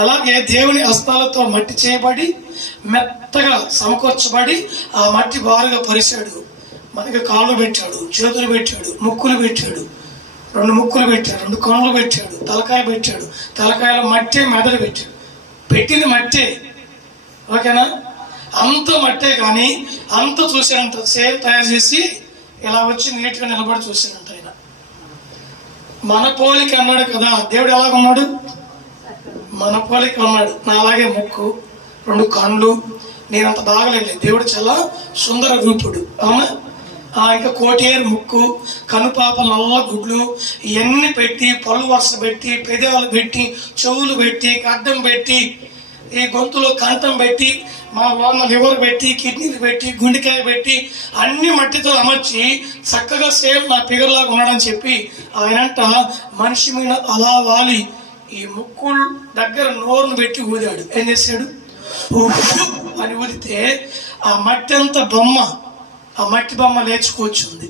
అలాగే దేవుని హస్తాలతో మట్టి చేయబడి మెత్తగా సమకూర్చబడి ఆ మట్టి బారుగా పరిచాడు. మనకి కాళ్ళు పెట్టాడు, చేతులు పెట్టాడు, ముక్కులు పెట్టాడు, 2 ముక్కులు పెట్టాడు, 2 కన్నులు పెట్టాడు, తలకాయ పెట్టాడు, తలకాయలో మట్టే మెదడు పెట్టాడు. పెట్టింది మట్టే, ఓకేనా? అంత మట్టే, కానీ అంత చూసానంట. సేమ్ తయారు చేసి ఇలా వచ్చి నీట్గా నిలబడి చూసానంట. ఆయన మన పోలిక అన్నాడు కదా, దేవుడు ఎలాగున్నాడు? మన పోలిక ఉన్నాడు. నా అలాగే ముక్కు, 2 కళ్ళు. నేనంత బాగలేదు, దేవుడు చాలా సుందర రూపుడు. అవునా? ఇంకా కోటేరు ముక్కు, కనుపాప, నల్ల గుడ్లు, ఇవన్నీ పెట్టి, పళ్ళు వరుస పెట్టి, పెదాలు పెట్టి, చెవులు పెట్టి, గడ్డం పెట్టి, ఈ గొంతులో కంఠం పెట్టి, మా లోన లివర్ పెట్టి, కిడ్నీలు పెట్టి, గుండెకాయ పెట్టి, అన్ని మట్టితో అమర్చి చక్కగా సేమ్ నా ఫిగర్లాగా ఉన్నాడని చెప్పి ఆయనంట మనిషి మీద అలా వాలి ఈ ముక్కు దగ్గర నోరును పెట్టి ఊదాడు. ఏం చేశాడు? అని ఊదితే ఆ మట్టి అంతా బొమ్మ, ఆ మట్టి బొమ్మ లేచి కూర్చుంది.